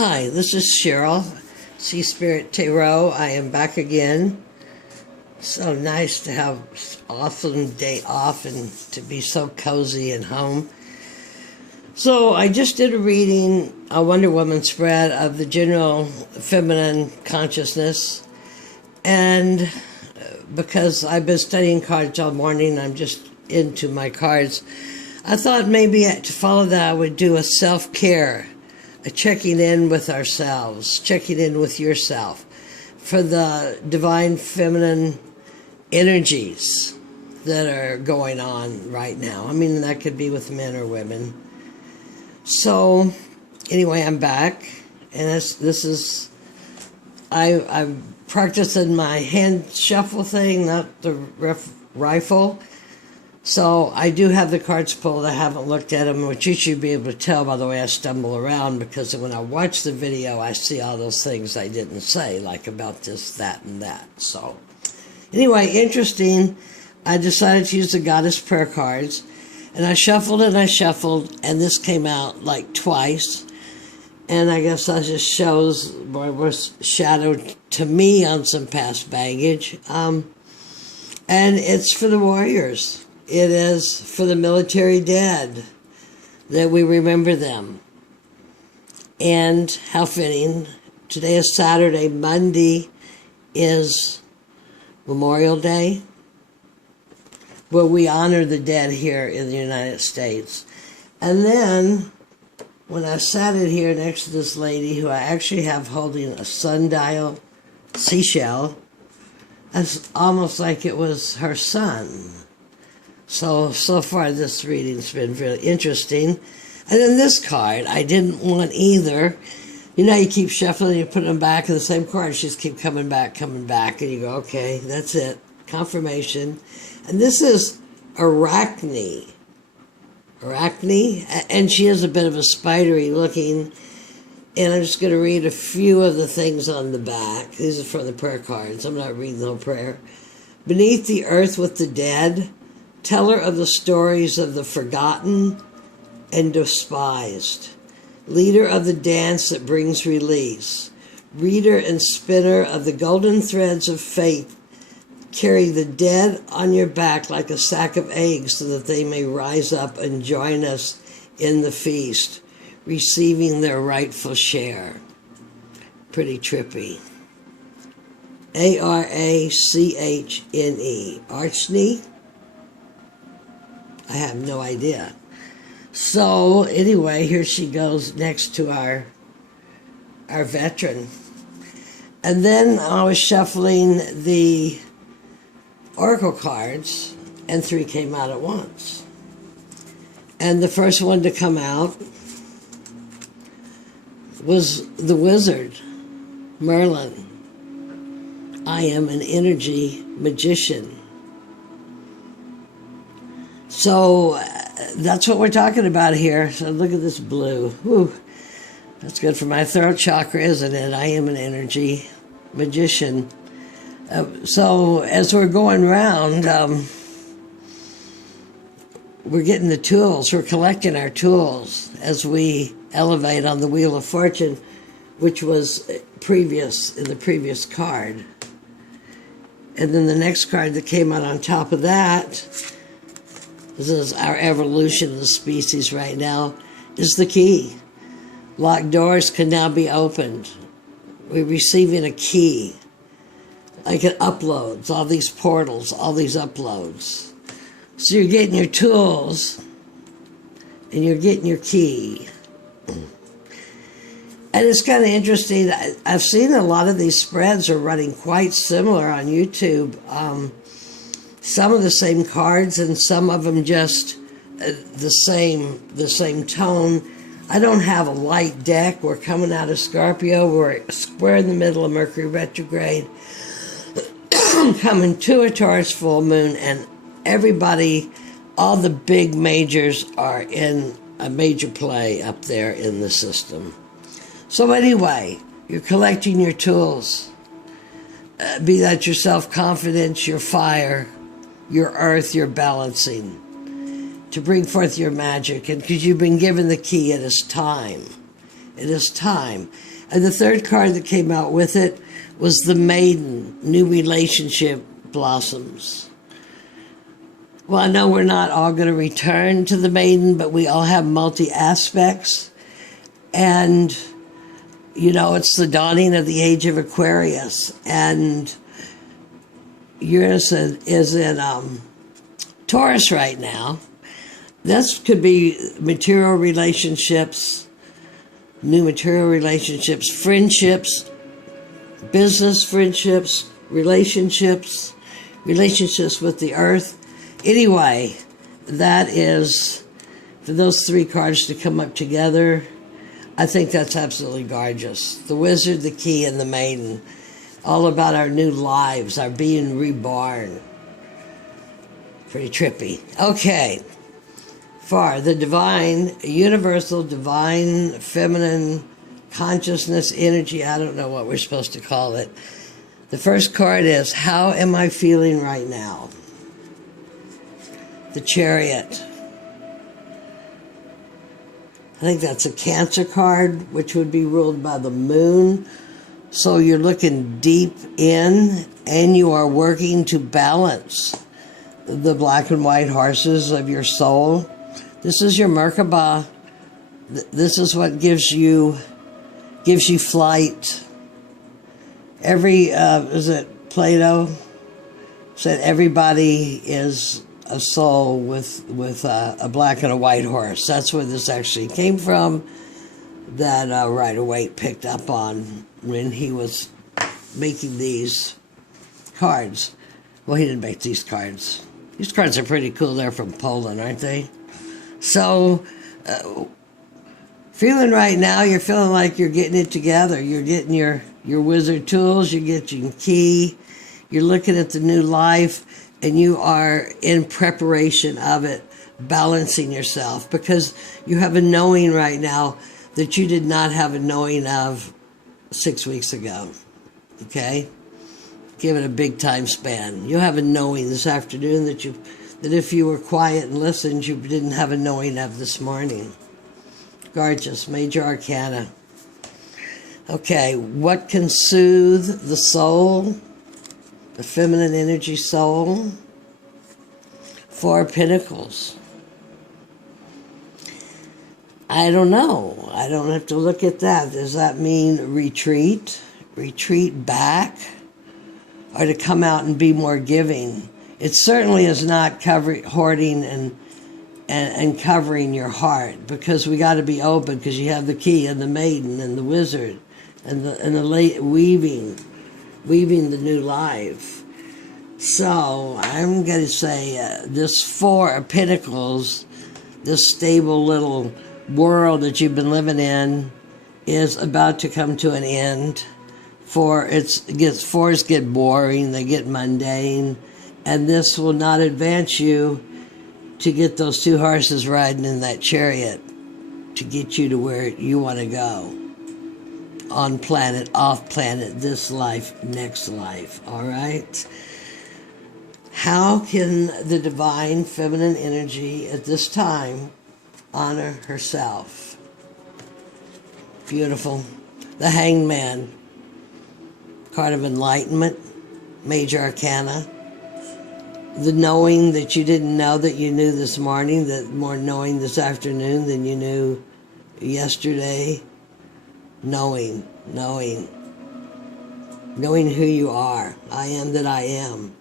Hi, this is Cheryl, Sea Spirit Tarot. I am back again. So nice to have an awesome day off and to be so cozy and home. So I just did a reading, a Wonder Woman spread of the general feminine consciousness. And because I've been studying cards all morning, I'm just into my cards. I thought maybe to follow that I would do a self-care, a checking in with ourselves, checking in with yourself for the divine feminine energies that are going on right now. I mean, that could be with men or women. So, anyway, I'm back, and I'm practicing my hand shuffle thing, not the rifle. So I do have the cards pulled. I haven't looked at them, which you should be able to tell by the way I stumble around, because when I watch the video, I see all those things I didn't say, like about this, that, and that. So anyway, interesting. I decided to use the Goddess Prayer cards, and I shuffled and this came out like twice. And I guess that just shows what was shadowed to me on some past baggage. And it's for the warriors. It is for the military dead that we remember them. And how fitting. Today is Saturday. Monday is Memorial Day, where we honor the dead here in the United States. And then, when I sat in here next to this lady who I actually have holding a sundial seashell, it's almost like it was her son. So far this reading's been really interesting. And then this card, I didn't want either. You know, you keep shuffling, you put them back, and the same cards just keep coming back, and you go, okay, that's it. Confirmation. And this is Arachne, and she is a bit of a spidery looking, and I'm just going to read a few of the things on the back. These are from the prayer cards. I'm not reading the whole prayer. Beneath the earth with the dead, teller of the stories of the forgotten and despised, leader of the dance that brings release, reader and spinner of the golden threads of faith, carry the dead on your back like a sack of eggs so that they may rise up and join us in the feast, receiving their rightful share. Pretty trippy. Arachne. Arachne? I have no idea. So, anyway, here she goes next to our veteran. And then I was shuffling the oracle cards, and 3 came out at once. And the first one to come out was the wizard, Merlin. I am an energy magician. So that's what we're talking about here. So look at this blue. Whew. That's good for my throat chakra, isn't it? I am an energy magician. So as we're going around, we're getting the tools. We're collecting our tools as we elevate on the Wheel of Fortune, which was in the previous card. And then the next card that came out on top of that, this is our evolution of the species right now, is the key. Locked doors can now be opened. We're receiving a key. Like it uploads, all these portals, all these uploads. So you're getting your tools, and you're getting your key. And it's kind of interesting. I've seen a lot of these spreads are running quite similar on YouTube. Some of the same cards, and some of them just the same tone. I don't have a light deck. We're coming out of Scorpio. We're square in the middle of Mercury retrograde. Coming to a Taurus full moon, and everybody, all the big majors are in a major play up there in the system. So anyway, you're collecting your tools. Be that your self-confidence, your fire, your earth, your balancing, to bring forth your magic. And because you've been given the key, it is time. It is time. And the third card that came out with it was the Maiden, new relationship blossoms. Well, I know we're not all going to return to the Maiden, but we all have multi-aspects. And, you know, it's the dawning of the age of Aquarius. And Uranus is in Taurus right now. This could be material relationships, new material relationships, friendships, business friendships, relationships with the earth. Anyway, that is, for those three cards to come up together, I think that's absolutely gorgeous. The Wizard, the Key, and the Maiden. All about our new lives, our being reborn. Pretty trippy. Okay. For the divine, universal, divine, feminine consciousness, energy, I don't know what we're supposed to call it. The first card is, how am I feeling right now? The Chariot. I think that's a Cancer card, which would be ruled by the moon. So you're looking deep in, and you are working to balance the black and white horses of your soul. This is your Merkaba. This is what gives you flight. Is it Plato said everybody is a soul with a black and a white horse. That's where this actually came from, that Rider-Waite picked up on when he was making these cards. Well, he didn't make these cards. These cards are pretty cool. They're from Poland, aren't they? So, feeling right now, you're feeling like you're getting it together. You're getting your wizard tools, you're getting your key, you're looking at the new life, and you are in preparation of it, balancing yourself, because you have a knowing right now that you did not have a knowing of 6 weeks ago. Okay? Give it a big time span. You have a knowing this afternoon that if you were quiet and listened, you didn't have a knowing of this morning. Gorgeous. Major Arcana. Okay, what can soothe the soul? The feminine energy soul? 4 Pentacles. I don't know. I don't have to look at that. Does that mean retreat? Retreat back? Or to come out and be more giving? It certainly is not hoarding and covering your heart, because we got to be open, because you have the Key and the Maiden and the Wizard and the weaving the new life. So I'm going to say this 4 of Pentacles, this stable little world that you've been living in, is about to come to an end. 4s get boring, they get mundane, and this will not advance you to get those 2 horses riding in that chariot to get you to where you want to go. On planet, off planet, this life, next life, all right? How can the divine feminine energy at this time honor herself? Beautiful. The Hanged Man. Card of Enlightenment. Major Arcana. The knowing that you didn't know that you knew this morning, that more knowing this afternoon than you knew yesterday. Knowing who you are. I am that I am.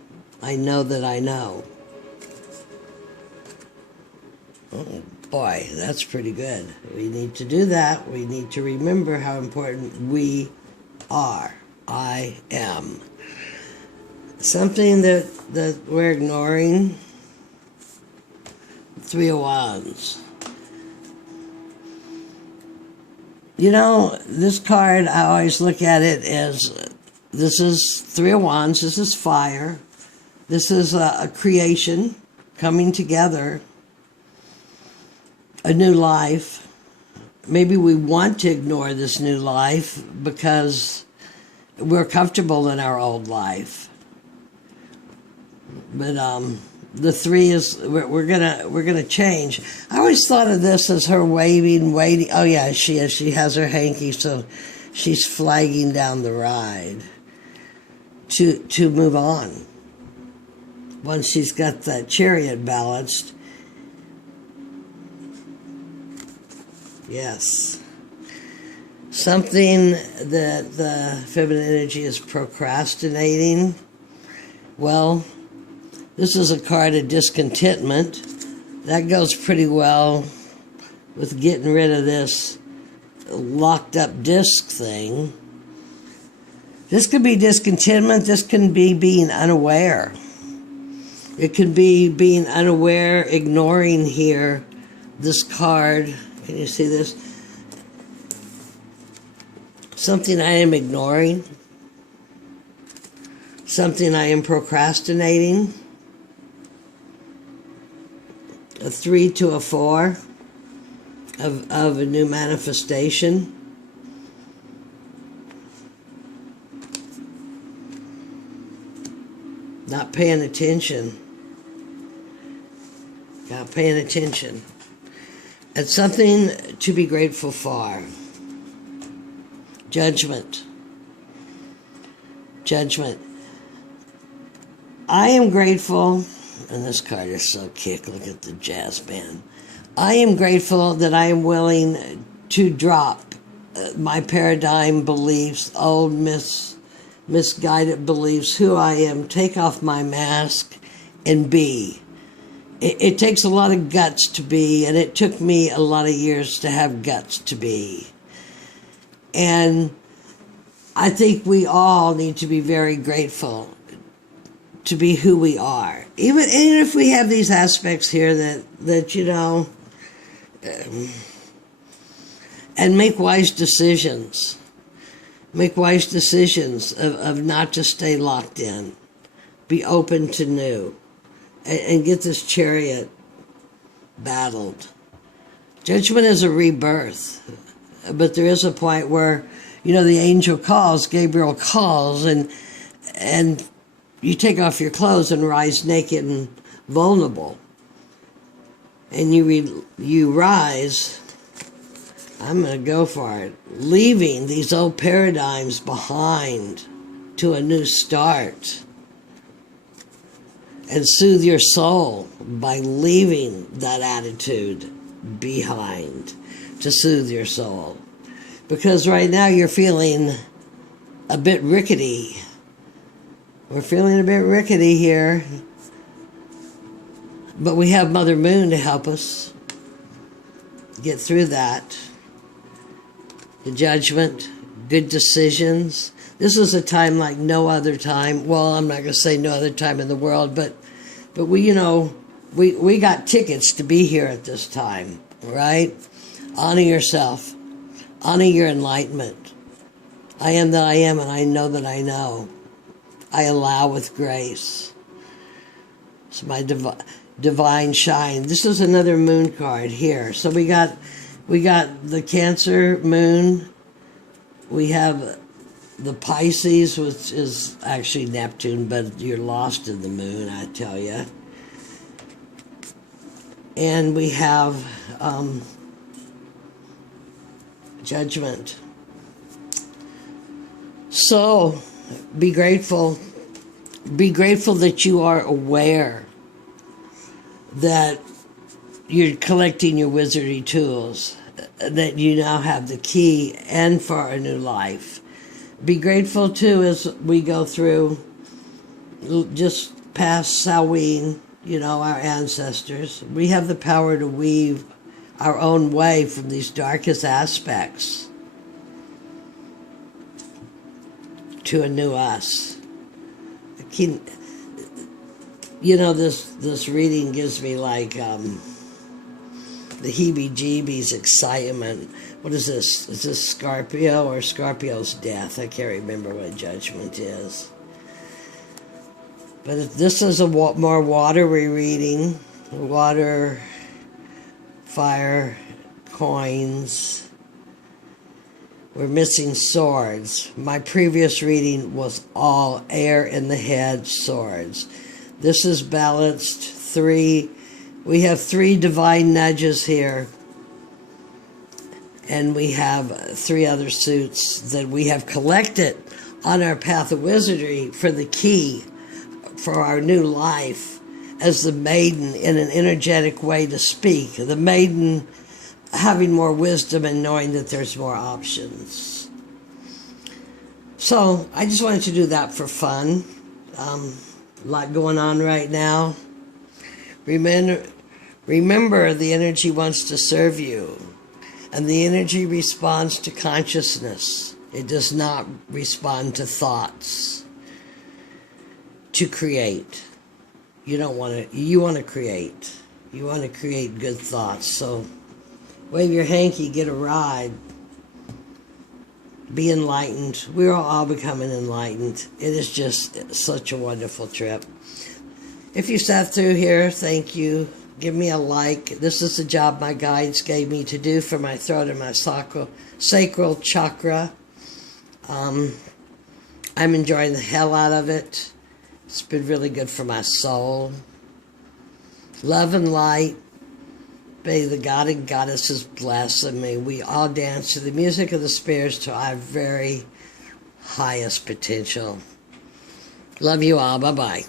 I know that I know. Oh boy, that's pretty good. We need to do that. We need to remember how important we are. I am. Something that we're ignoring. 3 of Wands. You know, this card, I always look at it as, this is 3 of Wands, this is fire. This is a creation coming together, a new life. Maybe we want to ignore this new life because we're comfortable in our old life. But the 3 is we're gonna change. I always thought of this as her waving, waiting. Oh yeah, she is. She has her hanky, so she's flagging down the ride to move on. Once she's got that chariot balanced, yes. Something that the feminine energy is procrastinating. Well, this is a card of discontentment. That goes pretty well with getting rid of this locked up disc thing. This could be discontentment. This can be being unaware. It could be being unaware, ignoring here this card. Can you see this? Something I am ignoring. Something I am procrastinating. A 3 to a 4 of a new manifestation. Not paying attention. Not paying attention. It's something to be grateful for. Judgment. Judgment. I am grateful, and this card is so kick, look at the jazz band. I am grateful that I am willing to drop my paradigm beliefs, old misguided beliefs, who I am, take off my mask and be. It takes a lot of guts to be, and it took me a lot of years to have guts to be. And I think we all need to be very grateful to be who we are. Even if we have these aspects here that you know, and make wise decisions. Make wise decisions of not to stay locked in. Be open to new. And get this chariot battled. Judgment is a rebirth. But there is a point where, you know, the angel calls, Gabriel calls, and you take off your clothes and rise naked and vulnerable. And you rise, I'm going to go for it, leaving these old paradigms behind to a new start. And soothe your soul by leaving that attitude behind to soothe your soul. Because right now you're feeling a bit rickety. We're feeling a bit rickety here. But we have Mother Moon to help us get through that. The judgment, good decisions. This is a time like no other time. Well, I'm not going to say no other time in the world, but we, you know, we got tickets to be here at this time, right? Honor yourself. Honor your enlightenment. I am that I am, and I know that I know. I allow with grace. It's my divine shine. This is another moon card here. So we got the Cancer moon. We have the Pisces, which is actually Neptune, but you're lost in the moon, I tell you. And we have Judgment. So, be grateful. Be grateful that you are aware that you're collecting your wizardry tools, that you now have the key and for a new life. Be grateful, too, as we go through just past Samhain, you know, our ancestors. We have the power to weave our own way from these darkest aspects to a new us. You know, this reading gives me like the heebie-jeebies excitement. What is this? Is this Scorpio or Scorpio's death? I can't remember what Judgment is. But this is a more watery reading. Water, fire, coins. We're missing swords. My previous reading was all air in the head, swords. This is balanced three divine nudges here. And we have 3 other suits that we have collected on our path of wizardry for the key for our new life as the maiden in an energetic way to speak. The maiden having more wisdom and knowing that there's more options. So I just wanted to do that for fun. A lot going on right now. Remember, the energy wants to serve you. And the energy responds to consciousness. It does not respond to thoughts. To create. You want to create. You want to create good thoughts. So wave your hanky, get a ride. Be enlightened. We're all becoming enlightened. It is just such a wonderful trip. If you sat through here, thank you. Give me a like. This is the job my guides gave me to do for my throat and my sacral chakra. I'm enjoying the hell out of it. It's been really good for my soul. Love and light. May the God and Goddesses bless, and may we all dance to the music of the spirits to our very highest potential. Love you all. Bye-bye.